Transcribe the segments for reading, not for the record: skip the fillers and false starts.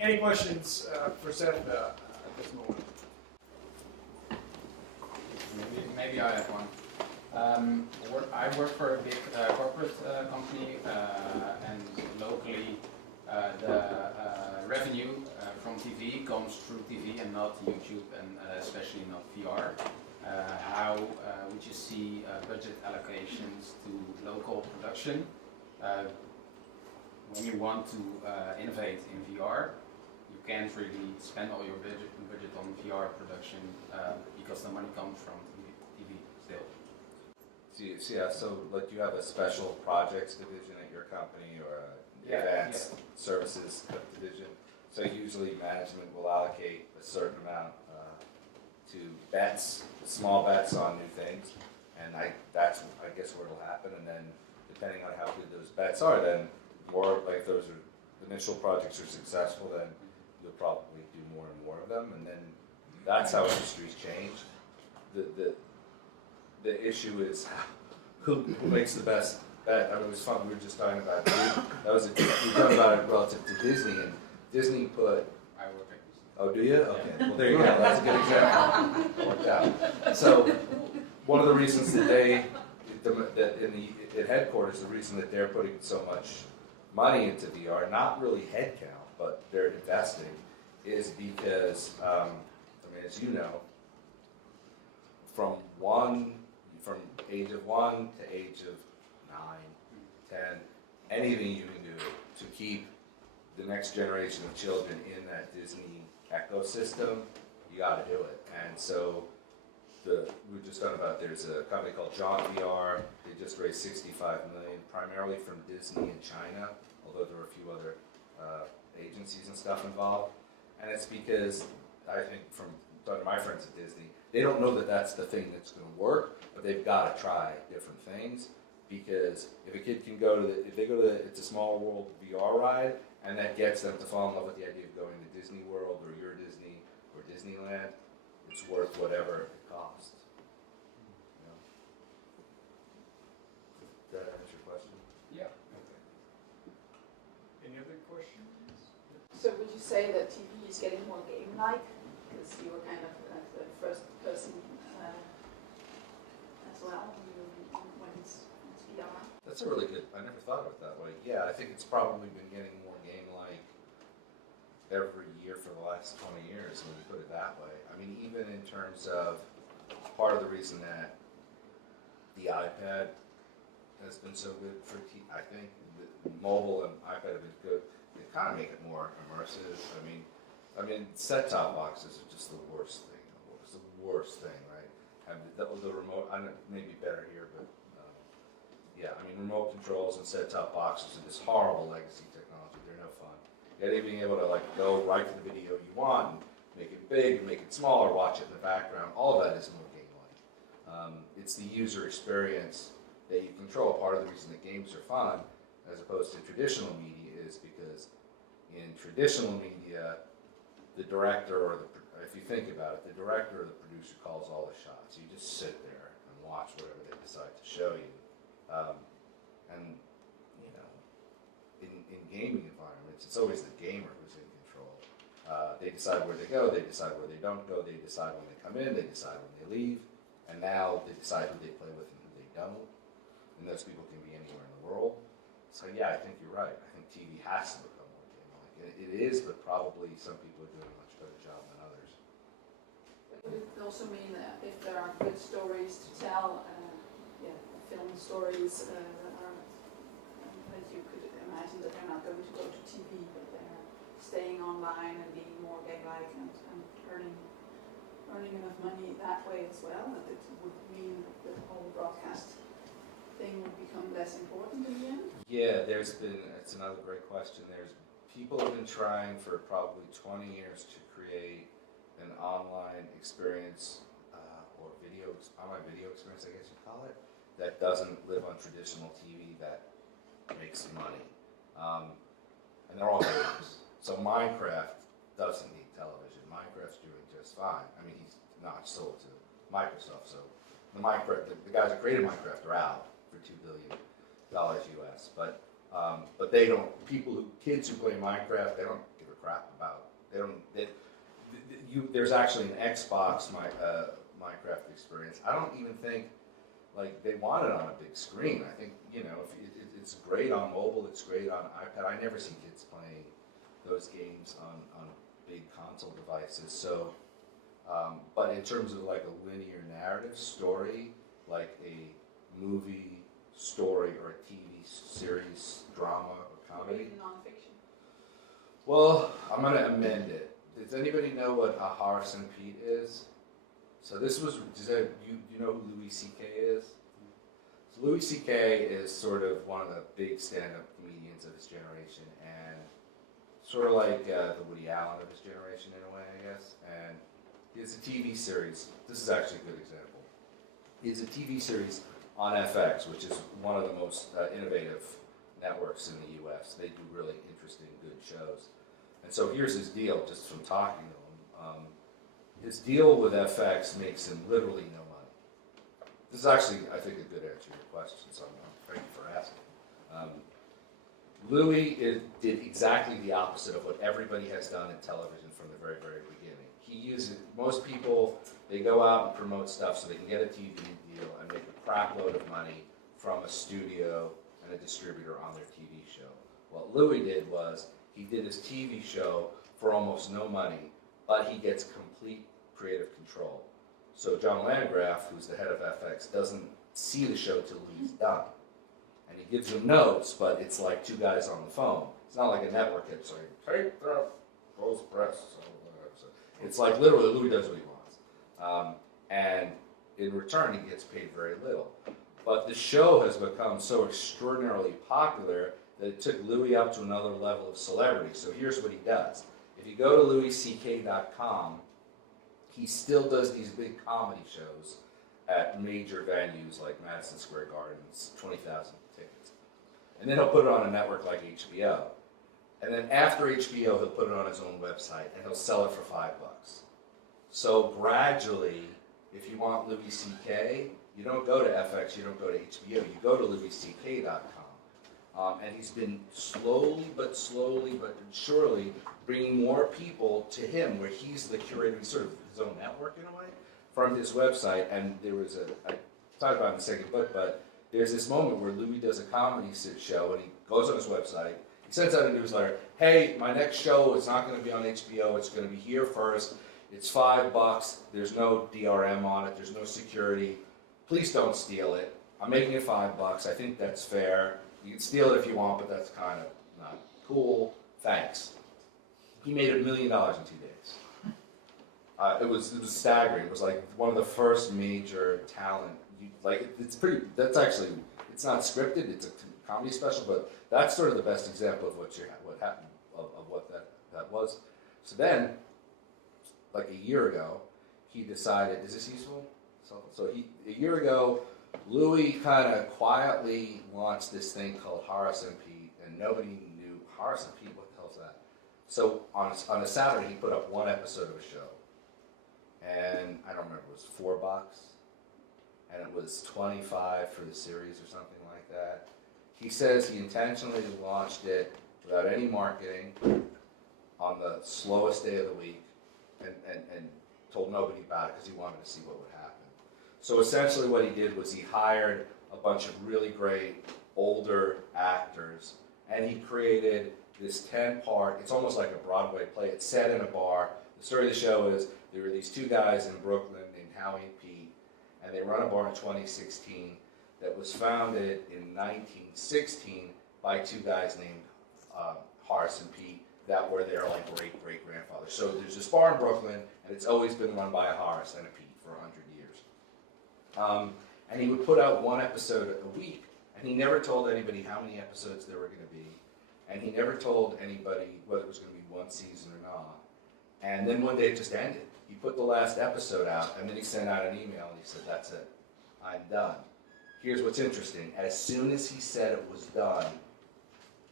Any questions for Seth at this moment? Maybe I have one. I work for a big corporate company, and locally the revenue from TV comes through TV and not YouTube, and especially not VR. How would you see budget allocations to local production when you want to innovate in VR? You can't really spend all your budget on VR production because the money comes from TV still. Yeah, so like you have a special projects division at your company or advanced services division. So usually management will allocate a certain amount to bets, small bets on new things, and that's I guess where it'll happen. And then depending on how good those bets are, then more like those are initial projects are successful, then you'll probably do more and more of them, and then that's how industries change. The issue is who makes the best bet. I mean, it was fun. We were just talking about we were talking about it relative to Disney, and Disney put. I work at Disney. Oh, do you? Okay. Well, there you go. That's a good example. It worked out. So, one of the reasons that at headquarters, the reason that they're putting so much money into VR, not really headcount, but they're investing, is because, I mean, as you know, from age of 1 to age of 9, 10, anything you can do to keep the next generation of children in that Disney ecosystem, you got to do it. And so we've just done there's a company called John VR. They just raised $65 million, primarily from Disney and China, although there are a few other agencies and stuff involved. And it's because I think from talking to my friends at Disney, they don't know that that's the thing that's going to work, but they've got to try different things. Because if a kid can if they go to It's a Small World VR ride, and that gets them to fall in love with the idea of going to Disney World or your Disney or Disneyland, it's worth whatever it costs. You know? Did that answer your question? Yeah. Okay. Any other questions? So would you say that TV is getting more game-like? Because you were kind of the first person as well when it's VR. That's a really good, I never thought of it that way. Yeah, I think it's probably been getting more game-like every year for the last 20 years when you put it that way. I mean, even in terms of part of the reason that the iPad has been so good for I think the mobile and iPad have been good. They kind of make it more immersive. I mean, set-top boxes are just the worst thing. It's the worst thing, right? And the remote, I know maybe better here, but yeah, I mean, remote controls and set-top boxes are this horrible legacy technology. They're no fun. Yet being able to like go right to the video you want, and make it big, and make it smaller, watch it in the background, all of that is more game-like. It's the user experience that you control. Part of the reason that games are fun, as opposed to traditional media, is because in traditional media, the director or if you think about it, the director or the producer calls all the shots. You just sit there and watch whatever they decide to show you. And you know, in gaming environments, it's always the gamer who's in control. They decide where they go, they decide where they don't go, they decide when they come in, they decide when they leave, and now they decide who they play with and who they don't. And those people can be anywhere in the world. So yeah, I think you're right. I think TV has to become more game-like. It is, but probably some people are doing a much better job than others. Would it also mean that if there are good stories to tell, film stories that you could imagine that they're not going to go to TV, but they're staying online and being more game-like and earning enough money that way as well, that it would mean that the whole broadcast thing would become less important in the end? Yeah, it's another great question. People have been trying for probably 20 years to create an online experience or online video experience, I guess you'd call it, that doesn't live on traditional TV, that makes money. And they're all games. So Minecraft doesn't need television. Minecraft's doing just fine. I mean, he's not sold to Microsoft, so the guys that created Minecraft are out for $2 billion US. But they don't. Kids who play Minecraft, they don't give a crap about. They don't. There's actually an Xbox Minecraft experience. I don't even think like they want it on a big screen. I think it's great on mobile. It's great on iPad. I never see kids playing those games on big console devices. So, but in terms of like a linear narrative story, like a movie story or a TV series, drama or comedy. Non-fiction. Well, I'm going to amend it. Does anybody know what a Horace and Pete is? So this was, you know who Louis C.K. is? So Louis C.K. is sort of one of the big stand-up comedians of his generation, and sort of like the Woody Allen of his generation in a way, I guess. And he has a TV series. This is actually a good example. He has a TV series on FX, which is one of the most innovative networks in the U.S. They do really interesting, good shows. And so here's his deal, just from talking to him. His deal with FX makes him literally no money. This is actually, I think, a good answer to your question, so thank you for asking. Louis did exactly the opposite of what everybody has done in television from the very, very beginning. He uses, most people, they go out and promote stuff so they can get a TV deal and make a crap load of money from a studio and a distributor on their TV show. What Louis did was, he did his TV show for almost no money, but he gets complete creative control. So John Landgraf, who's the head of FX, doesn't see the show till he's done. And he gives him notes, but it's like two guys on the phone. It's not like a network hit saying, take the post press. It's like literally Louis does what he wants. And in return, he gets paid very little. But the show has become so extraordinarily popular that it took Louis up to another level of celebrity. So here's what he does. If you go to louisck.com, he still does these big comedy shows at major venues like Madison Square Garden's 20,000 tickets. And then he'll put it on a network like HBO. And then after HBO, he'll put it on his own website and he'll sell it for $5. So gradually, if you want Louis C.K., you don't go to FX, you don't go to HBO, you go to louisck.com. And he's been slowly but surely bringing more people to him, where he's the curator, sort of his own network in a way, from his website. And there was I talked about it in the second book, but there's this moment where Louis does a comedy show, and he goes on his website, he sends out a newsletter, hey, my next show is not going to be on HBO, it's going to be here first, it's $5, there's no DRM on it, there's no security, please don't steal it, I'm making it $5, I think that's fair. You can steal it if you want, but that's kind of not cool. Thanks. He made $1 million in 2 days. It was staggering. It was like one of the first major talent. That's actually, it's not scripted. It's a comedy special, but that's sort of the best example of what happened, of what that was. So then, like a year ago, he decided. Is this useful? So a year ago, Louis kind of quietly launched this thing called Horace and Pete, and nobody knew Horace and Pete. What the hell's that? So on a Saturday, he put up one episode of a show, and I don't remember, it was $4, and it was $25 for the series or something like that. He says he intentionally launched it without any marketing on the slowest day of the week, and told nobody about it because he wanted to see what would happen. So essentially what he did was he hired a bunch of really great older actors, and he created this 10-part, it's almost like a Broadway play. It's set in a bar. The story of the show is there were these two guys in Brooklyn named Howie and Pete, and they run a bar in 2016 that was founded in 1916 by two guys named Horace and Pete that were their like great-great-grandfathers. So there's this bar in Brooklyn, and it's always been run by a Horace and a Pete for 100 years. And he would put out one episode a week, and he never told anybody how many episodes there were going to be, and he never told anybody whether it was going to be one season or not. And then one day it just ended. He put the last episode out, and then he sent out an email, and he said, that's it, I'm done. Here's what's interesting. As soon as he said it was done,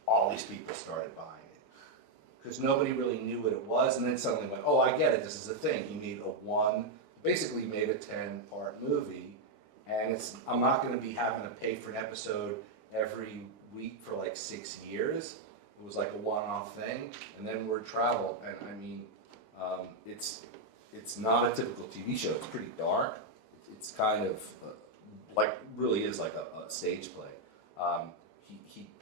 all these people started buying it. Because nobody really knew what it was, and then suddenly went, oh, I get it, this is a thing. He made basically made a 10-part movie, and I'm not going to be having to pay for an episode every week for like 6 years. It was like a one-off thing, and then word traveled, and I mean, it's not a typical TV show. It's pretty dark. It's kind of like really is like a stage play.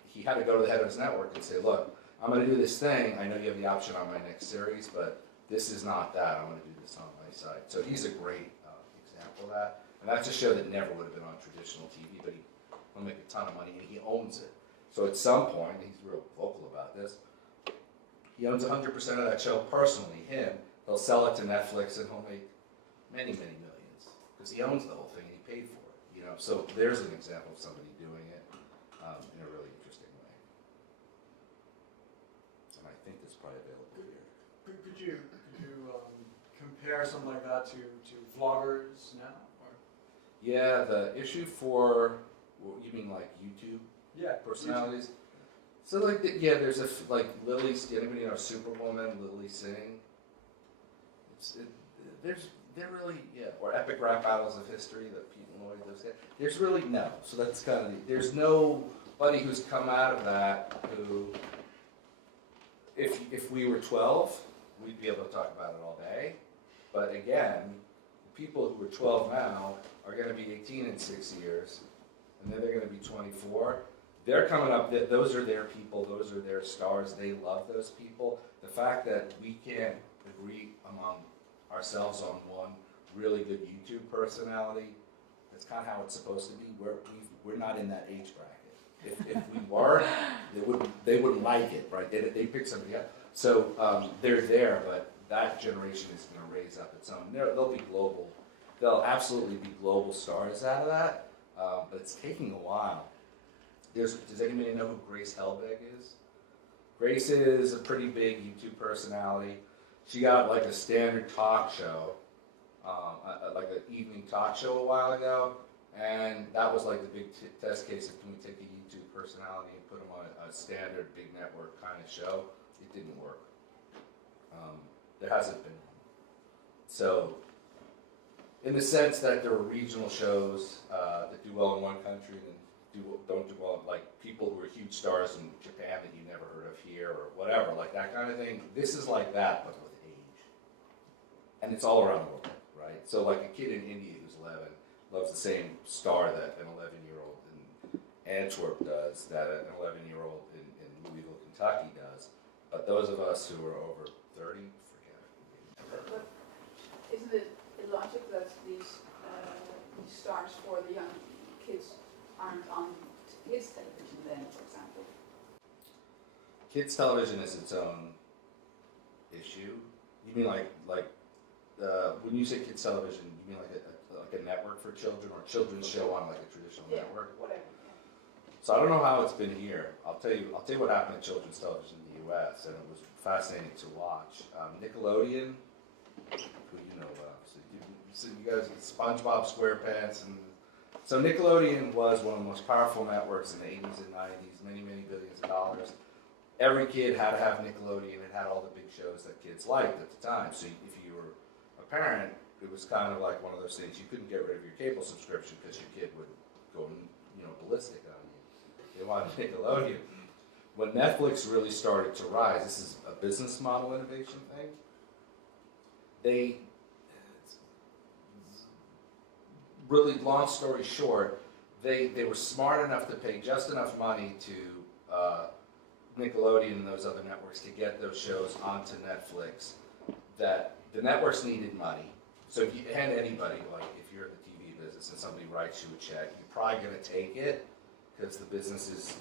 He had to go to the head of his network and say, look, I'm going to do this thing. I know you have the option on my next series, but this is not that. I'm going to do this on my side. So he's a great example of that. And that's a show that never would have been on traditional TV, but he'll make a ton of money, and he owns it. So at some point, he's real vocal about this, he owns 100% of that show personally, him. He'll sell it to Netflix, and he'll make many, many millions, because he owns the whole thing, and he paid for it. You know, so there's an example of somebody doing it in a really interesting way. And I think that's probably available here. Could you compare something like that to vloggers now? Or? Yeah, the issue for, well, you mean like YouTube personalities? YouTube. So like, there's like Lily, anybody know Superwoman, Lily Singh? They're really, or Epic Rap Battles of History, that Pete and Lloyd, those guys. There's really no, so that's kind of, there's nobody who's come out of that who, if we were 12, we'd be able to talk about it all day. But again, the people who are 12 now are going to be 18 in 6 years, and then they're going to be 24. They're coming up, those are their people, those are their stars, they love those people. The fact that we can't agree among ourselves on one really good YouTube personality, that's kind of how it's supposed to be. We're not in that age bracket. If we were, they wouldn't like it, right? They pick somebody up. So they're there, but that generation is going to raise up its own. They'll be global. They'll absolutely be global stars out of that, but it's taking a while. Does anybody know who Grace Helbig is? Grace is a pretty big YouTube personality. She got like a standard talk show, like an evening talk show a while ago, and that was like the big test case of can we take a YouTube personality and put them on a standard big network kind of show. It didn't work. There hasn't been one. So, in the sense that there are regional shows that do well in one country and don't do well, like people who are huge stars in Japan that you never heard of here or whatever, like that kind of thing. This is like that, but with age. And it's all around the world, right? So like a kid in India who's 11 loves the same star that an 11-year-old in Antwerp does, that an 11-year-old in Louisville, Kentucky does. But those of us who are over 30, forget it. But isn't it illogic that these stars for the young kids aren't on kids' television then, for example? Kids television is its own issue. You mean like when you say kids television, you mean like a network for children or a children's show on like a traditional network? Whatever. So I don't know how it's been here. I'll tell you what happened to children's television in the U.S. and it was fascinating to watch. Nickelodeon, who you know about, so you guys, SpongeBob SquarePants, and so Nickelodeon was one of the most powerful networks in the 80s and 90s, many, many billions of dollars. Every kid had to have Nickelodeon. It had all the big shows that kids liked at the time. So if you were a parent, it was kind of like one of those things. You couldn't get rid of your cable subscription because your kid would go, ballistic on you. They wanted Nickelodeon. When Netflix really started to rise, this is a business model innovation thing. They really, long story short, they were smart enough to pay just enough money to Nickelodeon and those other networks to get those shows onto Netflix, that the networks needed money. So if you hand anybody, like if you're in the TV business and somebody writes you a check, you're probably going to take it because the business is,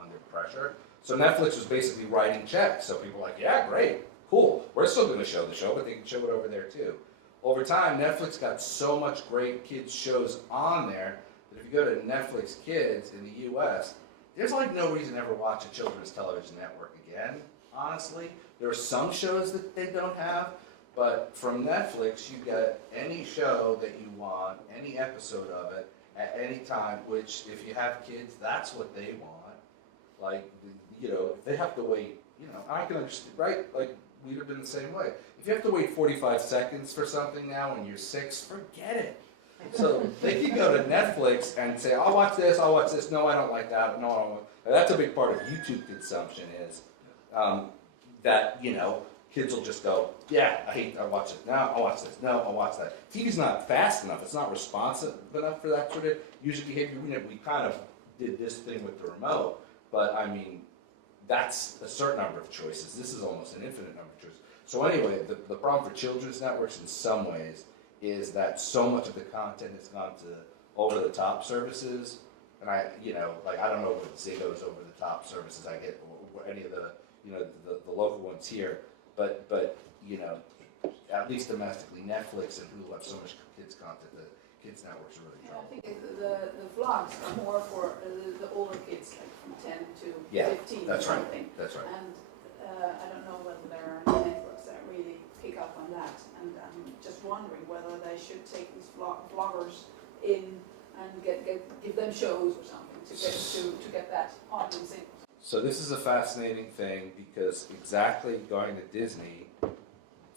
under pressure. So Netflix was basically writing checks. So people were like, yeah, great, cool. We're still going to show the show, but they can show it over there too. Over time, Netflix got so much great kids shows on there that if you go to Netflix Kids in the U.S., there's like no reason to ever watch a children's television network again, honestly. There are some shows that they don't have, but from Netflix, you get any show that you want, any episode of it, at any time, which if you have kids, that's what they want. Like, if they have to wait, I can understand, right? Like, we'd have been the same way. If you have to wait 45 seconds for something now when you're 6, forget it. So they can go to Netflix and say, I'll watch this, no, I don't like that, no, I don't want. And that's a big part of YouTube consumption is that, you know, kids will just go, yeah, I watch it now, I'll watch this, no, I'll watch that. TV's not fast enough, it's not responsive enough for that sort of user behavior. You know, we kind of did this thing with the remote, but I mean, that's a certain number of choices. This is almost an infinite number of choices. So anyway, the problem for children's networks in some ways is that so much of the content has gone to over-the-top services, and I don't know what Ziggo's over-the-top services I get, or any of the, you know, the local ones here, but you know, at least domestically, Netflix and Hulu have so much kids content that kids networks are really Yeah, I trouble. think the vlogs are more for the older kids, like from 10 to Yeah, 15 that's or right. something. That's right. And I don't know whether there are any networks that really pick up on that. And I'm just wondering whether they should take these vloggers in and give them shows or something to get that audience in. So this is a fascinating thing because exactly going to Disney,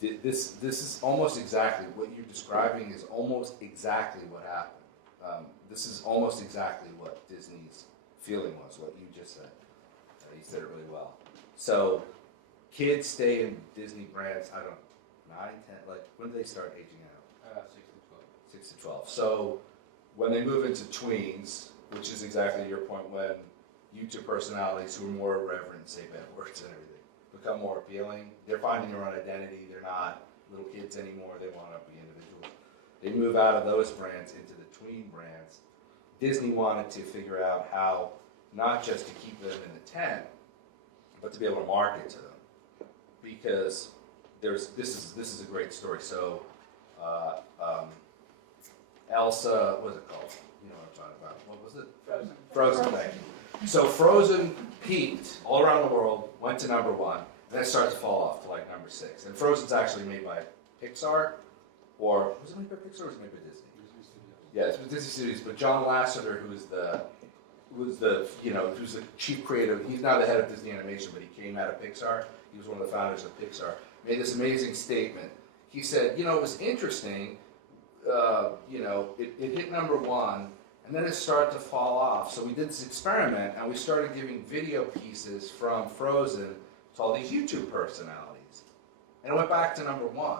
this is almost exactly what you're describing is almost exactly what happened. This is almost exactly what Disney's feeling was, what you just said. You said it really well. So kids stay in Disney brands, I don't know, 9, 10, like when do they start aging out? 6 to 12. 6 to 12. So when they move into tweens, which is exactly your point, when YouTube personalities who are more irreverent, say bad words and everything, become more appealing. They're finding their own identity. They're not little kids anymore. They want to be individuals. They move out of those brands into the tween brands. Disney wanted to figure out how not just to keep them in the tent, but to be able to market to them. Because this is a great story. So Elsa, what's it called? You know what I'm talking about. What was it? Frozen, thank you. So Frozen peaked all around the world, went to number 1, and then it started to fall off to like number 6. And Frozen's actually made by Pixar, or was it made by Pixar or was it made by Disney? Yeah, it's with Disney Studios, but John Lasseter, who's the chief creative, he's now the head of Disney Animation, but he came out of Pixar. He was one of the founders of Pixar. Made this amazing statement. He said, it was interesting, it hit number 1, and then it started to fall off. So we did this experiment, and we started giving video pieces from Frozen to all these YouTube personalities. And it went back to number 1.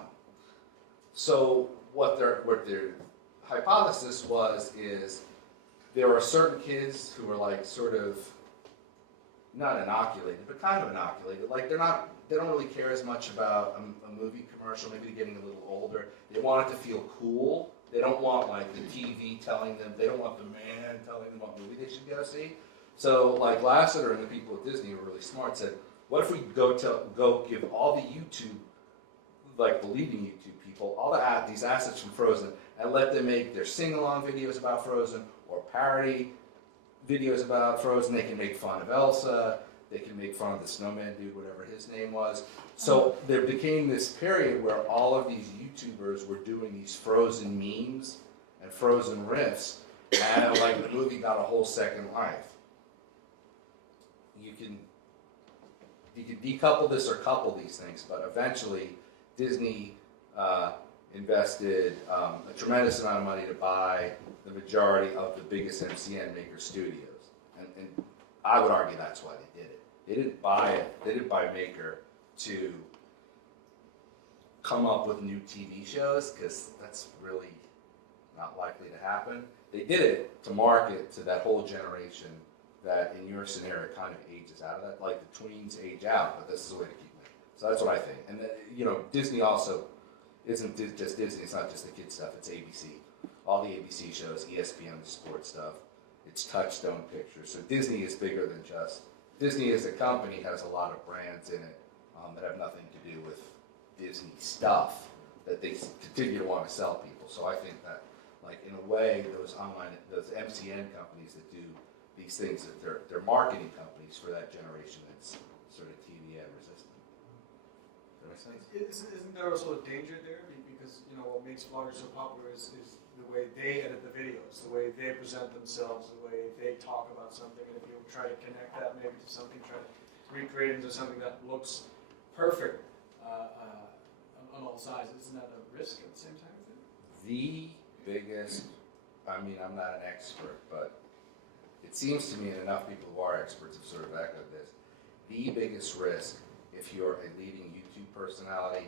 So what their hypothesis is there are certain kids who are like sort of not inoculated, but kind of inoculated. Like they don't really care as much about a movie commercial, maybe they're getting a little older. They want it to feel cool. They don't want like the TV telling them, they don't want the man telling them what movie they should go see. So like Lasseter and the people at Disney were really smart, said, what if we go give all the YouTube, like the leading YouTube people, all these assets from Frozen, and let them make their sing-along videos about Frozen or parody videos about Frozen. They can make fun of Elsa. They can make fun of the snowman dude, whatever his name was. So there became this period where all of these YouTubers were doing these Frozen memes and Frozen riffs, and like the movie got a whole second life. You can decouple this or couple these things, but eventually Disney invested a tremendous amount of money to buy the majority of the biggest MCN maker studios. And I would argue that's why they did it. They didn't buy it. They didn't buy Maker to come up with new TV shows, because that's really not likely to happen. They did it to market to that whole generation that in your scenario kind of ages out of that. Like the tweens age out, but this is the way to keep them. So that's what I think. And Disney also isn't just Disney. It's not just the kids stuff. It's ABC. All the ABC shows, ESPN, the sports stuff. It's Touchstone Pictures. So Disney is bigger than just Disney as a company has a lot of brands in it that have nothing to do with Disney stuff that they continue to want to sell people. So I think that, like in a way, those MCN companies that do these things, that they're marketing companies for that generation that's sort of TV ad resistant. Does that make sense? Isn't there also a danger there? Because what makes vloggers so popular is the way they edit the videos, the way they present themselves, the way they talk about something. And if you try to connect that maybe to something, try to recreate it into something that looks perfect on all sides, isn't that a risk at the same time? The biggest I mean, I'm not an expert, but it seems to me, and enough people who are experts have sort of echoed this, the biggest risk if you're a leading YouTube personality,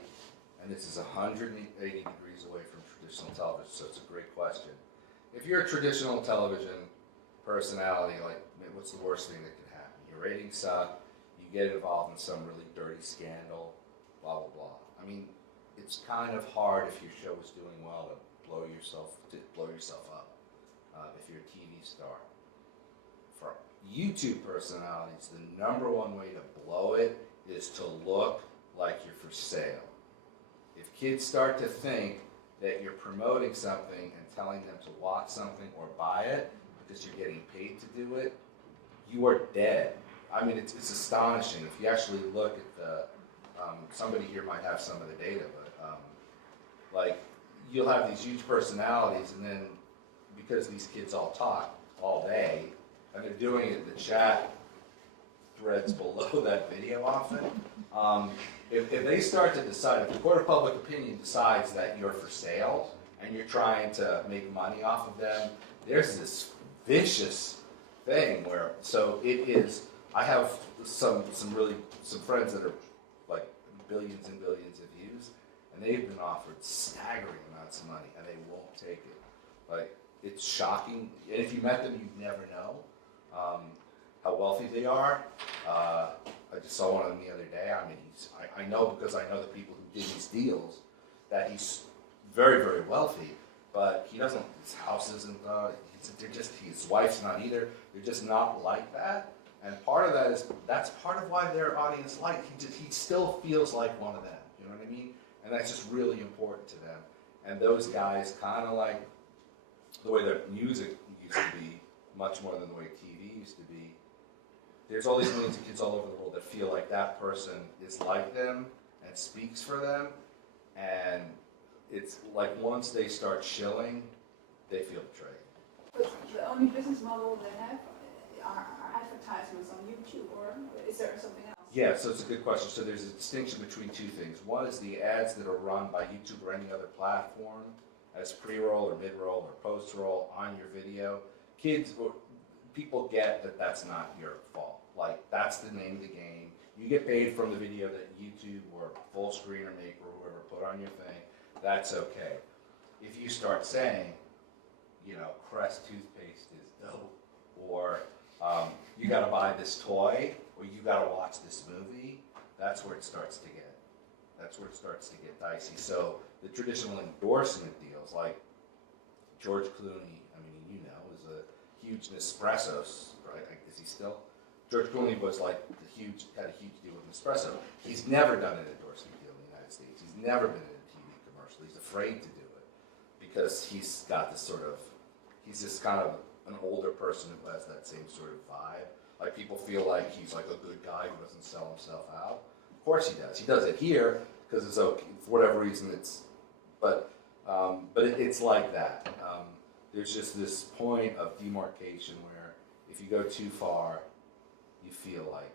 and this is 180 degrees away from traditional television, so it's a great question. If you're a traditional television personality, like, what's the worst thing that could happen? Your ratings suck, you get involved in some really dirty scandal, blah, blah, blah. I mean, it's kind of hard if your show is doing well to blow yourself up if you're a TV star. For YouTube personalities, the number one way to blow it is to look like you're for sale. If kids start to think that you're promoting something and telling them to watch something or buy it because you're getting paid to do it, you are dead. I mean, it's astonishing. If you actually look at the, somebody here might have some of the data, but like, you'll have these huge personalities, and then because these kids all talk all day, and they're doing it in the chat threads below that video often, if they start to decide, if the court of public opinion decides that you're for sale and you're trying to make money off of them, there's this vicious thing where, so it is, I have some friends that are like billions and billions of views, and they've been offered staggering amounts of money, and they won't take it. Like, it's shocking, and if you met them, you'd never know how wealthy they are. I just saw one of them the other day. I mean, I know because I know the people who did these deals that he's very, very wealthy, but he doesn't, his house isn't, his wife's not either. They're just not like that. And part of that is, that's part of why their audience like, he still feels like one of them, you know what I mean? And that's just really important to them. And those guys kind of like the way that music used to be, much more than the way TV used to be. There's all these millions of kids all over the world that feel like that person is like them and speaks for them. And it's like once they start shilling, they feel betrayed. But the only business model they have are advertisements on YouTube, or is there something else? Yeah, so it's a good question. So there's a distinction between two things. One is the ads that are run by YouTube or any other platform as pre-roll or mid-roll or post-roll on your video. Kids or people get that that's not your fault. Like, that's the name of the game. You get paid from the video that YouTube or Full Screen or Make or whoever put on your thing. That's okay. If you start saying, you know, Crest toothpaste is dope, or you got to buy this toy, or you got to watch this movie, that's where it starts to get. That's where it starts to get dicey. So the traditional endorsement deals, like George Clooney, I mean, you know, is a huge Nespresso's, right? Is he still? George Clooney was like had a huge deal with Nespresso. He's never done an endorsement deal in the United States. He's never been in a TV commercial. He's afraid to do it because he's got this sort of, he's just kind of an older person who has that same sort of vibe. Like, people feel like he's like a good guy who doesn't sell himself out. Of course he does. He does it here because it's okay. For whatever reason, it's, but it's like that. There's just this point of demarcation where if you go too far, you feel like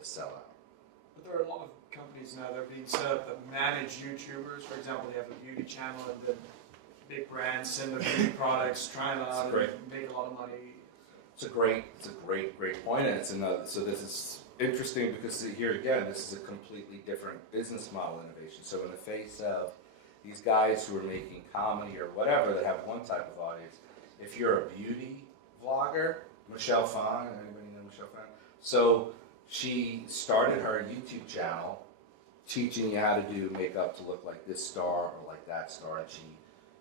a sellout. But there are a lot of companies now that are being set up that manage YouTubers. For example, they have a beauty channel, and the big brands send their beauty products, try them out, and make a lot of money. It's a great point, and it's another. So this is interesting because here again, this is a completely different business model innovation. So in the face of these guys who are making comedy or whatever that have one type of audience, if you're a beauty vlogger, Michelle Phan, anybody know Michelle Phan? So she started her YouTube channel teaching you how to do makeup to look like this star or like that star, and she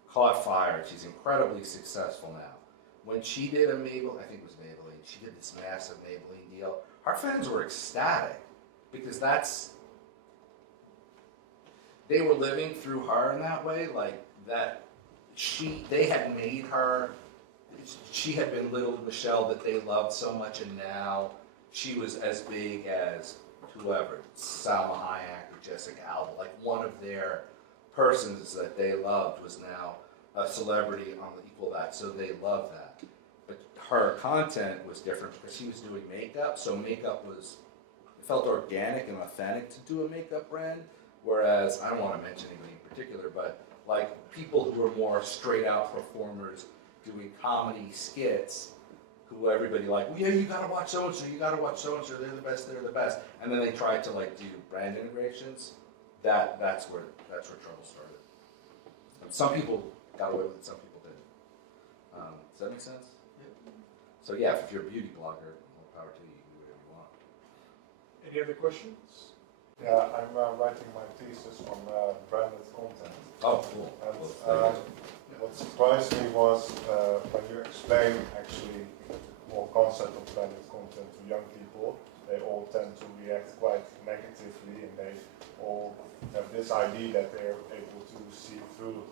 caught fire. She's incredibly successful now. When she did a Maybelline, I think it was Maybelline, she did this massive Maybelline deal, our fans were ecstatic because they were living through her in that way, like that they had made her, she had been little Michelle that they loved so much, and now she was as big as whoever, Salma Hayek or Jessica Alba, like one of their persons that they loved was now a celebrity on the equal that, so they loved that. But her content was different because she was doing makeup, so makeup was, it felt organic and authentic to do a makeup brand, whereas, I don't want to mention anybody in particular, but like people who are more straight out performers doing comedy skits who everybody like, well, yeah, you gotta watch so-and-so, you gotta watch so-and-so, they're the best. And then they tried to like do brand integrations. That's where trouble started. And some people got away with it, some people didn't. Does that make sense? Yeah. So yeah, if you're a beauty blogger, more power to you, you do whatever you want. Any other questions? Yeah, I'm writing my thesis on branded content. Oh, cool. And Well, what surprised me was when you explain actually the whole concept of branded content to young people, they all tend to react quite negatively, and they all have this idea that they're able to see through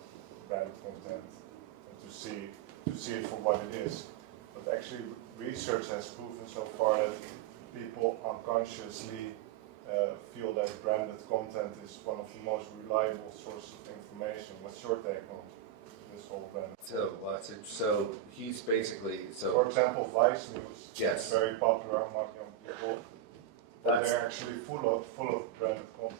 branded content and to see it for what it is. But actually, research has proven so far that people unconsciously feel that branded content is one of the most reliable sources of information. What's your take on this whole brand? So he's basically For example, Vice News Yes. is very popular among young people, but they're actually full of branded content.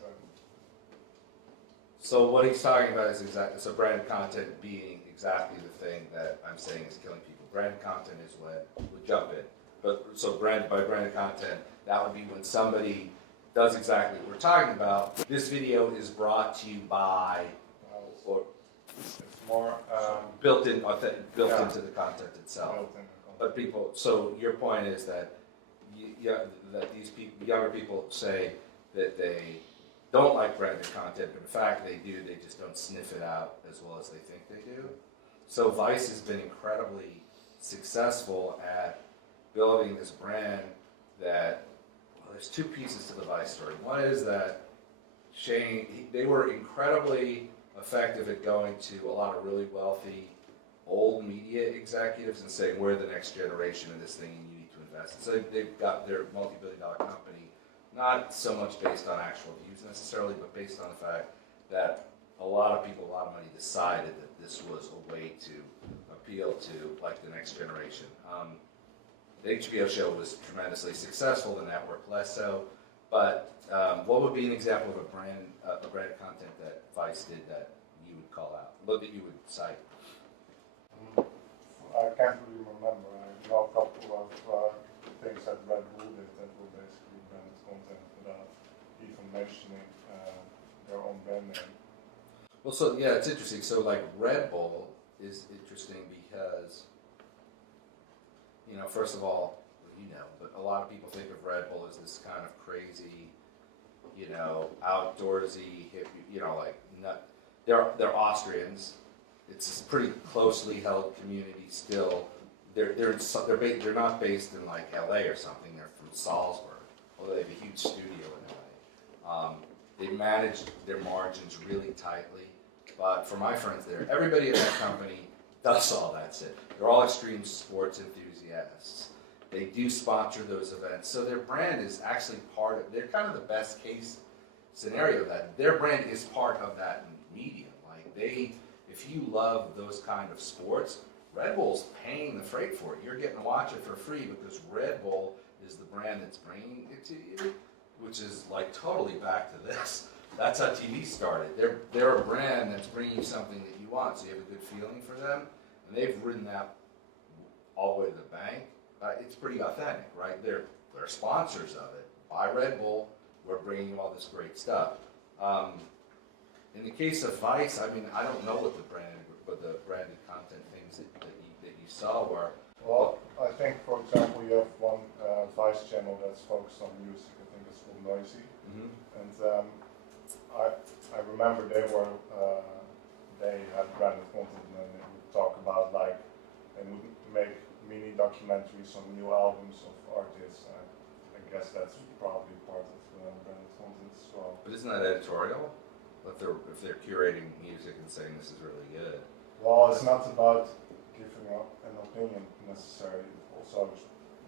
So what he's talking about is so branded content being exactly the thing that I'm saying is killing people. Branded content is when we jump in, but so branded content, that would be when somebody does exactly what we're talking about. This video is brought to you by, or It's more built into the content itself. built in the content. But people, so your point is that that these people, younger people say that they don't like branded content, but in fact they do. They just don't sniff it out as well as they think they do. So Vice has been incredibly successful at building this brand that, well, there's two pieces to the Vice story. One is that they were incredibly effective at going to a lot of really wealthy old media executives and saying, we're the next generation of this thing and you need to invest. So they've got their multi-billion-dollar company, not so much based on actual views necessarily, but based on the fact that a lot of people, a lot of money decided that this was a way to appeal to like the next generation. The HBO show was tremendously successful, the network less so, but what would be an example of a brand content that Vice did that you would call out, that you would cite? I can't really remember. I know a couple of things that Red Bull did that were basically branded content without even mentioning their own brand name. Well, so yeah, it's interesting. So like Red Bull is interesting because, first of all, but a lot of people think of Red Bull as this kind of crazy, outdoorsy, they're Austrians. It's a pretty closely held community still. They're not based in like LA or something. They're from Salzburg, although they have a huge studio in LA. They manage their margins really tightly. But for my friends there, everybody at that company does all that shit. They're all extreme sports enthusiasts. They do sponsor those events. So their brand is actually they're kind of the best case scenario that their brand is part of that medium. Like if you love those kind of sports, Red Bull's paying the freight for it. You're getting to watch it for free because Red Bull is the brand that's bringing it to you, which is like totally back to this. That's how TV started. They're a brand that's bringing you something that you want, so you have a good feeling for them, and they've ridden that all the way to the bank. It's pretty authentic, right? They're sponsors of it. Buy Red Bull, we're bringing you all this great stuff. In the case of Vice, I mean, I don't know what the branded content things that you saw were. Well, I think, for example, you have one Vice channel that's focused on music. I think it's called Noisy. Mm-hmm. And I remember they had branded content, and they would talk about they would make mini documentaries on new albums of artists. I guess that's probably part of branded content as well. But isn't that editorial? If they're curating music and saying this is really good. Well, it's not about giving out an opinion necessarily. Also,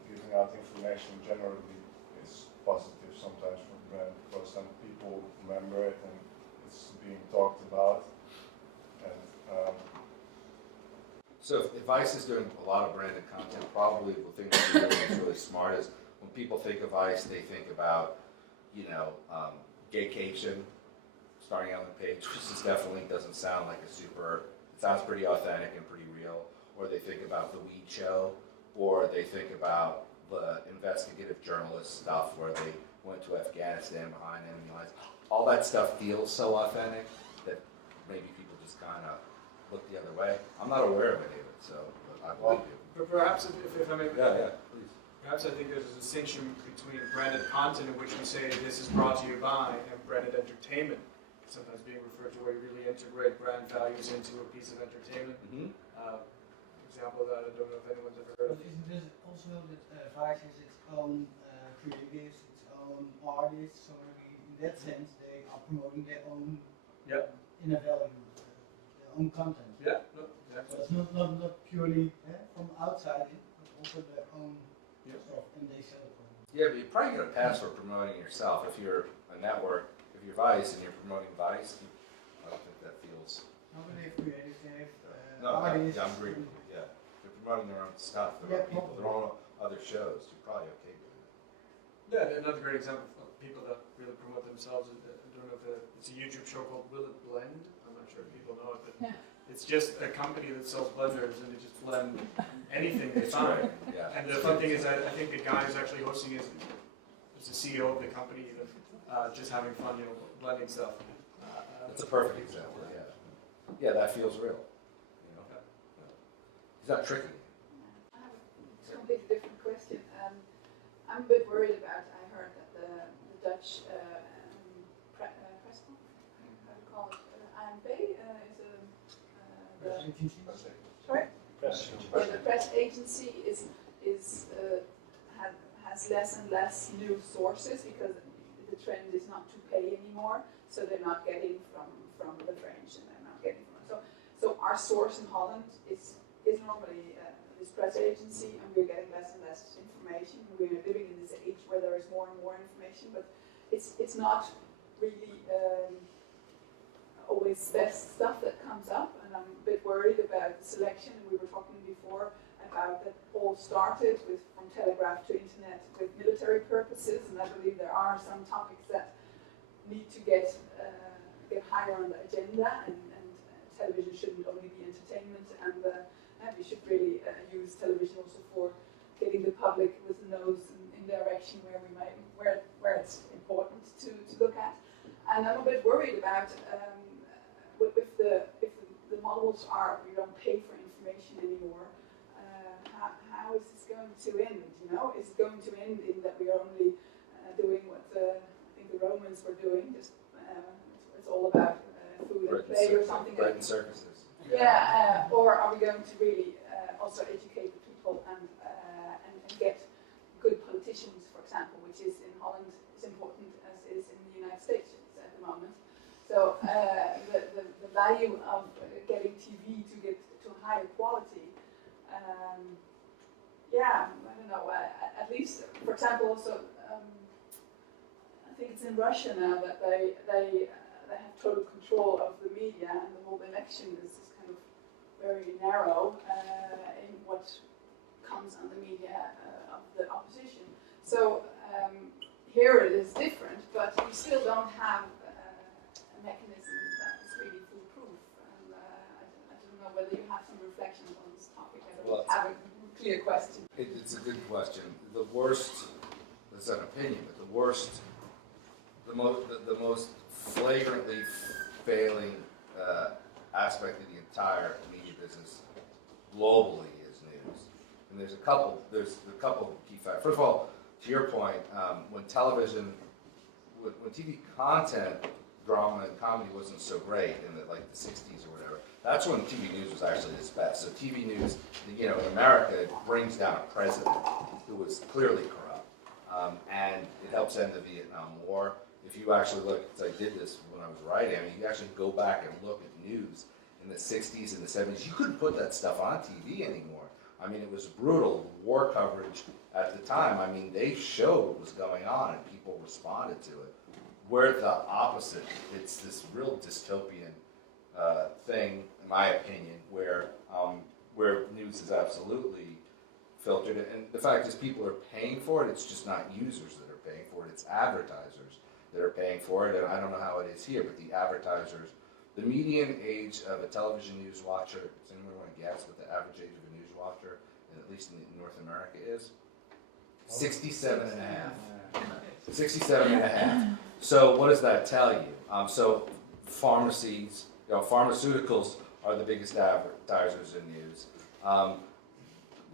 giving out information generally is positive sometimes for the brand because then people remember it and it's being talked about. And so if Vice is doing a lot of branded content, probably the thing that they're doing is really smart is when people think of Vice, they think about, Gaycation, starring Ellen Page, which is definitely doesn't sound like it sounds pretty authentic and pretty real. or they think about the Weed Show, or they think about the investigative journalist stuff where they went to Afghanistan behind enemy lines. All that stuff feels so authentic that maybe people just kind of look the other way. I'm not aware of any of it, so I believe you. But perhaps if I may, Yeah, please. perhaps I think there's a distinction between branded content in which we say this is brought to you by, and branded entertainment, sometimes being referred to where you really integrate brand values into a piece of entertainment. Example that I don't know if anyone's ever heard of. But isn't this also that Vice has its own creatives, its own artists, so maybe in that sense they are promoting their own Yeah. inner value, their own content. Yeah, no, So exactly. it's not purely from outside in, but also their own Yeah. stuff, and they sell it. Yeah, but you're probably going to pass for promoting yourself. If you're a network, if you're Vice and you're promoting Vice, I don't think that feels... How can they have creatives, they have No, artists? I'm agreeing with you, yeah. They're promoting their own stuff, their own Yeah, people, their own other shows. You're probably okay with it. Yeah, another great example of people that really promote themselves. I don't know if it's a YouTube show called Will It Blend. I'm not sure if people know it, but Yeah. it's just a company that sells blenders and they just blend anything they It's find. great, yeah. And the fun thing is, I think the guy who's actually hosting is the CEO of the company, even just having fun, blending stuff. That's a perfect example, yeah. Yeah, that feels real. You know? He's not tricking you. I have a completely different question. I'm a bit worried about, I heard that the Dutch press, how do you call it, ANP is Press the, agency. sorry? Press. Yeah, the press agency has less and less news sources because the trend is not to pay anymore, so they're not getting from the French and they're not getting from so our source in Holland is normally this press agency, and we're getting less and less information. We're living in this age where there is more and more information, but it's not really always best stuff that comes up, and I'm a bit worried about the selection. We were talking before about that all started from telegraph to internet with military purposes, and I believe there are some topics that need to get higher on the agenda, and television shouldn't only be entertainment, and we should really use television also for getting the public with the nose in direction where it's important to look at. And I'm a bit worried about if the models are we don't pay for information anymore. How is this going to end? Is it going to end in that we are only doing what I think the Romans were doing? Just it's all about food and play or something. Bread and circuses. Yeah, or are we going to really also educate the people and get good politicians, for example, which is in Holland as important as is in the United States at the moment. So the value of getting TV to get to higher quality, I don't know. At least, for example, also I think it's in Russia now that they have total control of the media, and the whole election is kind of very narrow in what comes on the media of the opposition. So here it is different, but we still don't have a mechanism that is really foolproof. And I don't know whether you have some reflections on this topic. I don't have a clear question. It's a good question. The worst, it's an opinion, but the worst, the most flagrantly failing aspect of the entire media business globally is news. And there's a couple key factors. First of all, to your point, when TV content, drama and comedy wasn't so great in the 60s or whatever, that's when TV news was actually its best. So TV news, in America, it brings down a president who was clearly corrupt, and it helps end the Vietnam War. If you actually look, I did this when I was writing, you actually go back and look at news in the 60s and the 70s, you couldn't put that stuff on TV anymore. It was brutal. War coverage at the time, they showed what was going on and people responded to it. We're the opposite. It's this real dystopian thing, in my opinion, where news is absolutely filtered. And the fact is people are paying for it. It's just not users that are paying for it. It's advertisers that are paying for it. And I don't know how it is here, but the advertisers, the median age of a television news watcher, does anyone want to guess what the average age of a watcher, at least in North America, is 67 and a half. 67 and a half. So what does that tell you? So pharmacies, pharmaceuticals are the biggest advertisers in news.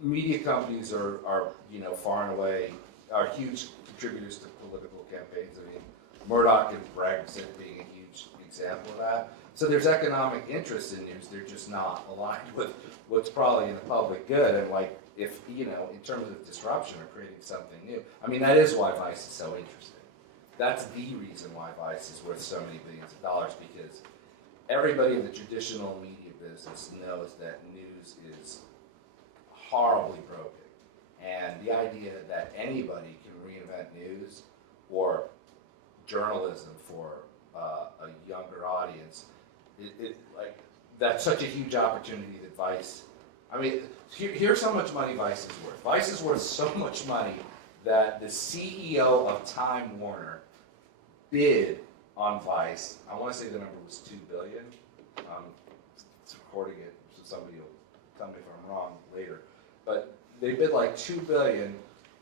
Media companies are far and away, are huge contributors to political campaigns. I mean, Murdoch and Brexit being a huge example of that. So there's economic interest in news, they're just not aligned with what's probably in the public good. And like, if, in terms of disruption or creating something new, I mean, that is why Vice is so interesting. That's the reason why Vice is worth so many billions of dollars, because everybody in the traditional media business knows that news is horribly broken. And the idea that anybody can reinvent news or journalism for a younger audience, that's such a huge opportunity that Vice, I mean, here's how much money Vice is worth. Vice is worth so much money that the CEO of Time Warner bid on Vice. I want to say the number was $2 billion. It's recording it, so somebody will tell me if I'm wrong later. But they bid like $2 billion,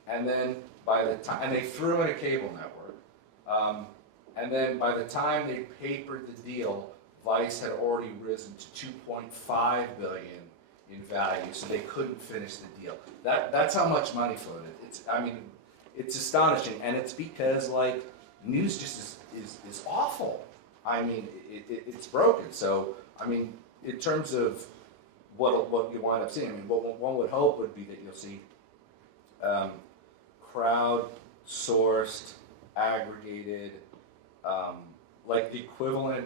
and then by the time, and they threw in a cable network. And then by the time they papered the deal, Vice had already risen to $2.5 billion in value, so they couldn't finish the deal. That's how much money floated. It's astonishing, and it's because news just is awful. I mean, it's broken. So I mean, in terms of what you wind up seeing, I mean, what one would hope would be that you'll see crowd-sourced, aggregated, like the equivalent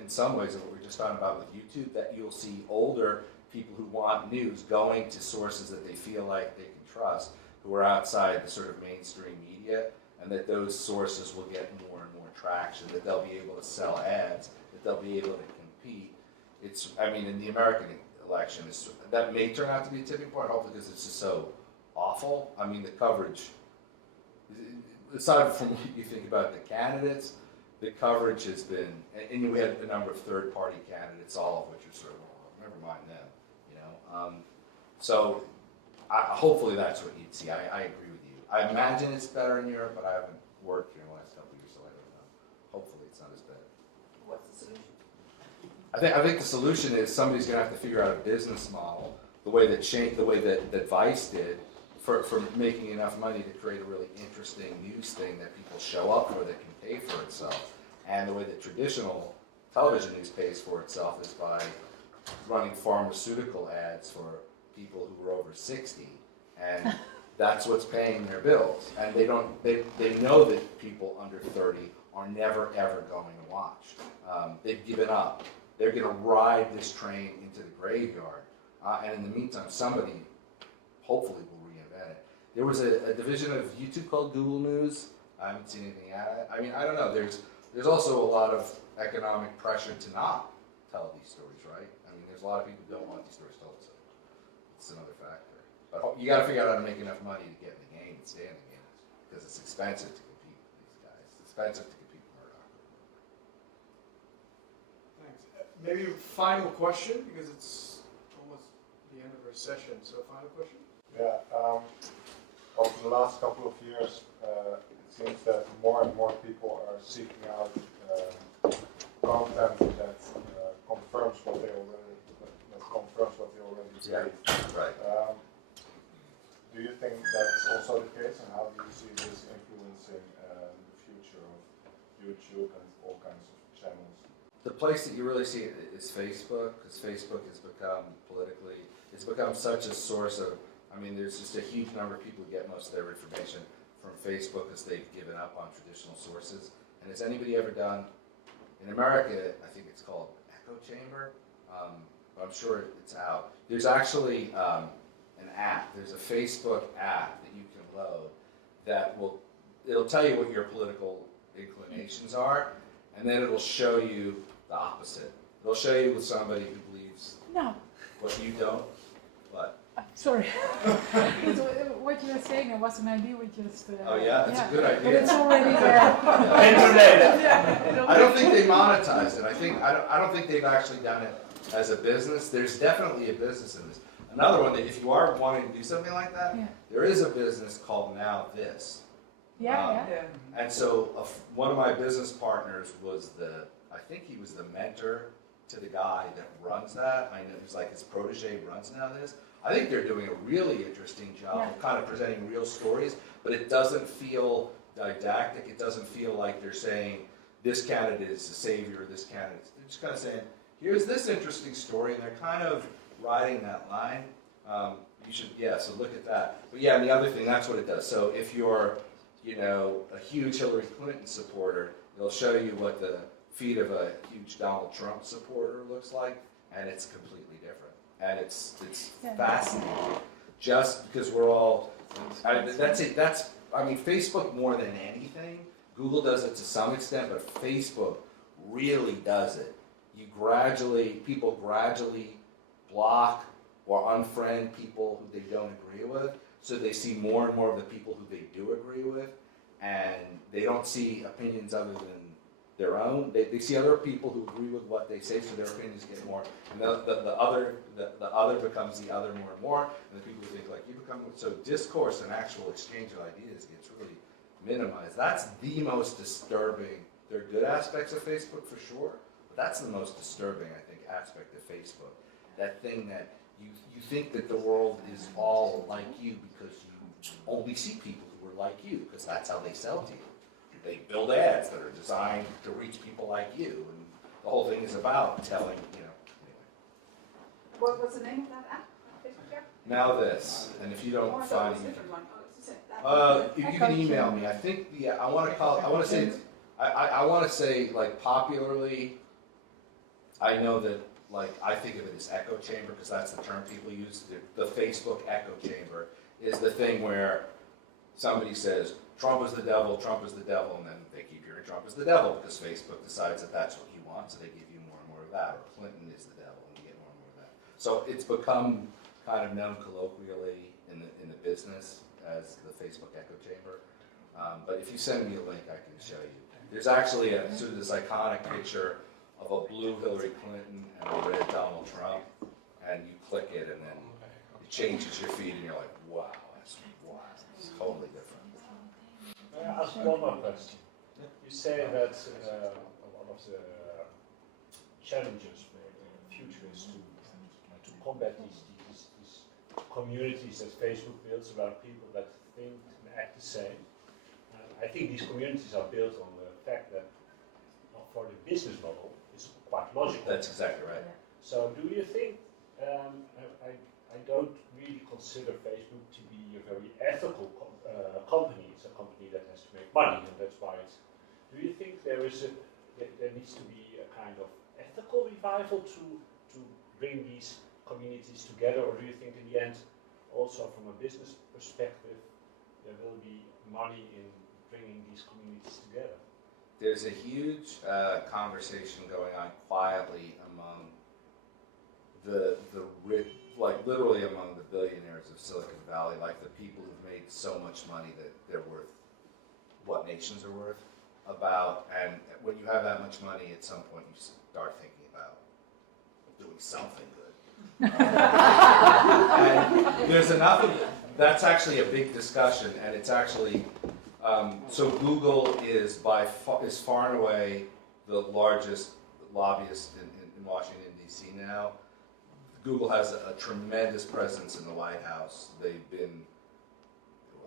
in some ways of what we were just talking about with YouTube, that you'll see older people who want news going to sources that they feel like they can trust, who are outside the sort of mainstream media, and that those sources will get more and more traction, that they'll be able to sell ads, that they'll be able to compete. In the American election, that may turn out to be a tipping point, hopefully, because it's just so awful. I mean, the coverage, aside from what you think about the candidates, the coverage has been, and we had a number of third-party candidates, all of which are sort of, never mind them, So hopefully that's what you'd see. I agree with you. I imagine it's better in Europe, but I haven't worked here in the last couple of years, so I don't know. Hopefully it's not as bad. What's the solution? I think the solution is somebody's going to have to figure out a business model, the way that Vice did, for making enough money to create a really interesting news thing that people show up for, that can pay for itself. And the way that traditional television news pays for itself is by running pharmaceutical ads for people who are over 60, and that's what's paying their bills. And they know that people under 30 are never ever going to watch. They've given up. They're going to ride this train into the graveyard. And in the meantime, somebody hopefully will reinvent it. There was a division of YouTube called Google News. I haven't seen anything out of it. I mean, I don't know. There's also a lot of economic pressure to not tell these stories, right? I mean, there's a lot of people who don't want these stories told, so it's another factor. But you got to figure out how to make enough money to get in the game and stay in the game, because it's expensive to compete with these guys. It's expensive to compete with Murdoch. Thanks. Maybe a final question, because it's almost the end of our session. So, final question? Yeah, over the last couple of years, it seems that more and more people are seeking out content that confirms what they already say. Right. Do you think that's also the case, and how do you see this influencing the future of YouTube and all kinds of channels? The place that you really see it is Facebook, because Facebook has become it's become such a source of, there's just a huge number of people who get most of their information from Facebook, as they've given up on traditional sources. And has anybody ever done, in America, I think it's called Echo Chamber, I'm sure it's out. There's actually an app, there's a Facebook app that you can load it'll tell you what your political inclinations are, and then it'll show you the opposite. It'll show you with somebody who believes what you don't. What? Sorry. What you were saying, it was an idea we just... Oh yeah, that's a good idea. But it's already there. I don't think they monetize it. I don't think they've actually done it as a business. There's definitely a business in this. another one that if you are wanting to do something like that, Yeah. there is a business called Now This. Yeah, yeah. Yeah. And so one of my business partners was I think he was the mentor to the guy that runs that. I know he's like his protege runs Now This. I think they're doing a really interesting job of kind of presenting real stories, but it doesn't feel didactic. It doesn't feel like they're saying this candidate is the savior, this candidate. They're just kind of saying, here's this interesting story, and they're kind of riding that line. You should, so look at that. But yeah, and the other thing, that's what it does. So if you're, a huge Hillary Clinton supporter, it'll show you what the feed of a huge Donald Trump supporter looks like, and it's completely different. And it's fascinating. Just because we're all, Facebook more than anything. Google does it to some extent, but Facebook really does it. People gradually block or unfriend people who they don't agree with, so they see more and more of the people who they do agree with, and they don't see opinions other than their own. They see other people who agree with what they say, so their opinions get more, and the other becomes the other more and more, and the people who think like you become, so discourse and actual exchange of ideas gets really minimized. That's the most disturbing. There are good aspects of Facebook for sure, but that's the most disturbing, I think, aspect of Facebook. That thing that you think that the world is all like you because you only see people who are like you, because that's how they sell to you. They build ads that are designed to reach people like you, and the whole thing is about telling, anyway. What's the name of that app? Facebook app? Now This, and if you don't Oh, I thought find it was a it, different one. Oh, it's the same. you can email me. I think I want to say like popularly, I know that I think of it as echo chamber because that's the term people use. The Facebook echo chamber is the thing where somebody says Trump is the devil, and then they keep hearing Trump is the devil because Facebook decides that that's what he wants, so they give you more and more of that. Or Clinton is the devil, and you get more and more of that. So it's become kind of known colloquially in the business as the Facebook echo chamber. But if you send me a link, I can show you. There's actually sort of this iconic picture of a blue Hillary Clinton and a red Donald Trump, and you click it, and then it changes your feed, and you're like, wow, it's totally different. May I ask one more question? You say that one of the challenges for the future is to combat these communities that Facebook builds around people that think and act the same. I think these communities are built on the fact that for the business model, it's quite logical. That's exactly right. So do you think, I don't really consider Facebook to be a very ethical company. It's a company that has to make money, and that's why it's. Do you think there needs to be a kind of ethical revival to bring these communities together, or do you think in the end, also from a business perspective, there will be money in bringing these communities together? There's a huge conversation going on quietly among the rich, literally among the billionaires of Silicon Valley, like the people who've made so much money that they're worth what nations are worth. And when you have that much money, at some point you start thinking about doing something good. And there's enough of it. That's actually a big discussion, and it's actually. So Google is far and away the largest lobbyist in Washington, D.C. now. Google has a tremendous presence in the White House. They've been,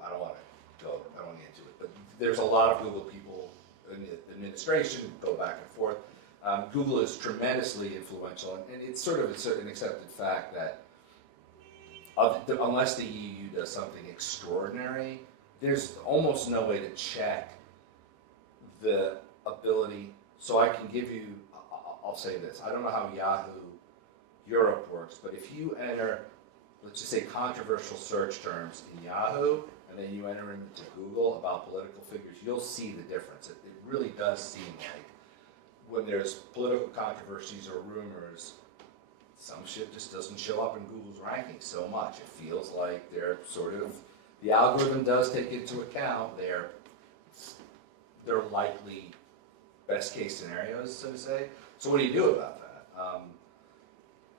I don't want to get into it, but there's a lot of Google people in the administration, go back and forth. Google is tremendously influential, and it's sort of an accepted fact that unless the EU does something extraordinary, there's almost no way to check the ability. So I can give you, I'll say this, I don't know how Yahoo Europe works, but if you enter, let's just say controversial search terms in Yahoo, and then you enter into Google about political figures, you'll see the difference. It really does seem like when there's political controversies or rumors, some shit just doesn't show up in Google's rankings so much. It feels like they're sort of, the algorithm does take into account their likely best case scenarios, so to say. So what do you do about that?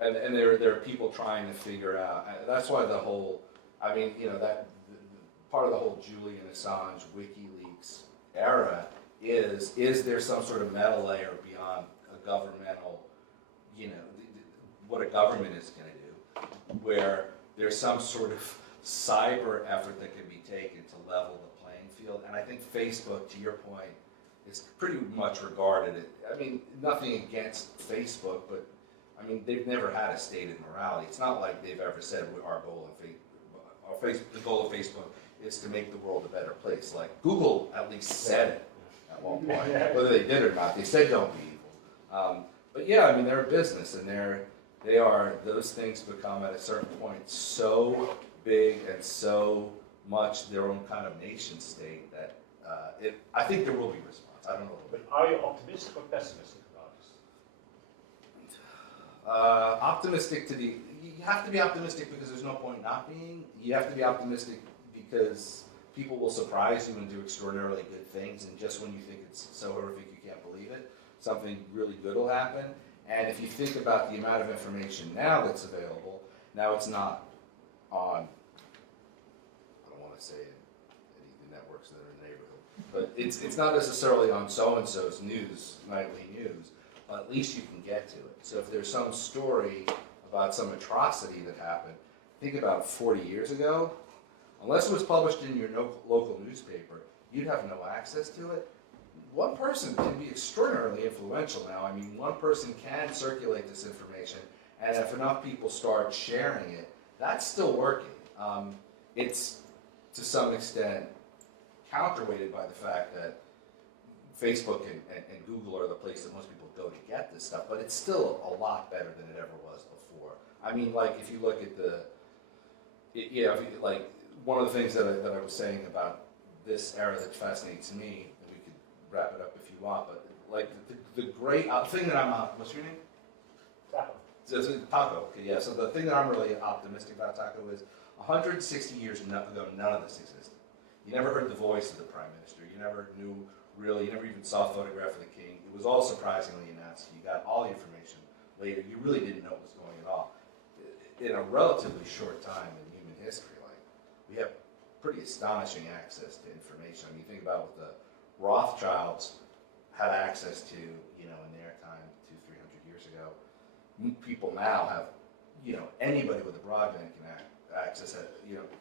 and there are people trying to figure out. That's why the whole, I mean, you know, that part of the whole Julian Assange WikiLeaks era is there some sort of meta layer beyond a governmental, you know, what a government is going to do, where there's some sort of cyber effort that can be taken to level the playing field. And I think Facebook, to your point, is pretty much regarded. I mean, nothing against Facebook, but I mean, they've never had a stated morality. It's not like they've ever said our goal the goal of Facebook is to make the world a better place. Like Google at least said it at one point. Whether they did or not, they said don't be evil. But yeah, I mean, they're a business, and those things become at a certain point so big and so much their own kind of nation state that I think there will be response. I don't know. But are you optimistic or pessimistic about this? Optimistic you have to be optimistic because there's no point not being. You have to be optimistic because people will surprise you and do extraordinarily good things, and just when you think it's so horrific you can't believe it, something really good will happen. And if you think about the amount of information now that's available, now it's not on, I don't want to say it, any of the networks that are in the neighborhood, but it's not necessarily on so-and-so's nightly news, but at least you can get to it. So if there's some story about some atrocity that happened, think about 40 years ago, unless it was published in your local newspaper, you'd have no access to it. One person can be extraordinarily influential now. I mean, one person can circulate this information, and if enough people start sharing it, that's still working. It's, to some extent, counterweighted by the fact that Facebook and Google are the place that most people go to get this stuff, but it's still a lot better than it ever was before. I mean, like, if you look at like, one of the things that I was saying about this era that fascinates me, and we could wrap it up if you want, but like the great thing that what's your name? Taco. So Taco. Okay, yeah. So the thing that I'm really optimistic about Taco is 160 years ago, none of this existed. You never heard the voice of the prime minister. You never knew really. You never even saw a photograph of the king. It was all surprisingly announced. You got all the information later. You really didn't know what was going on. In a relatively short time in human history, like, we have pretty astonishing access to information. I mean, think about what the Rothschilds had access to, you know, in their time 200-300 years ago. People now have, you know, anybody with a broadband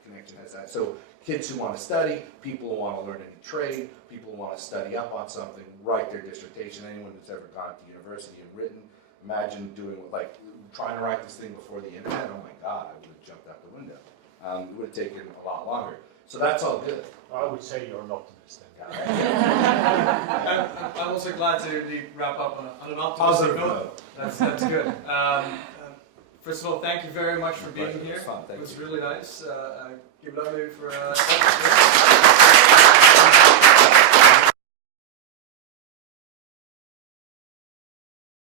connection has that. So kids who want to study, people who want to learn any trade, people who want to study up on something, write their dissertation. Anyone who's ever gone to university and written, imagine doing like trying to write this thing before the internet. Oh my God, I would have jumped out the window. It would have taken a lot longer. So that's all good. I would say you're an optimist then. I'm also glad to wrap up on an optimistic note. That's good. First of all, thank you very much for being here. It was fun. It was Thank you. really nice. Give it up maybe for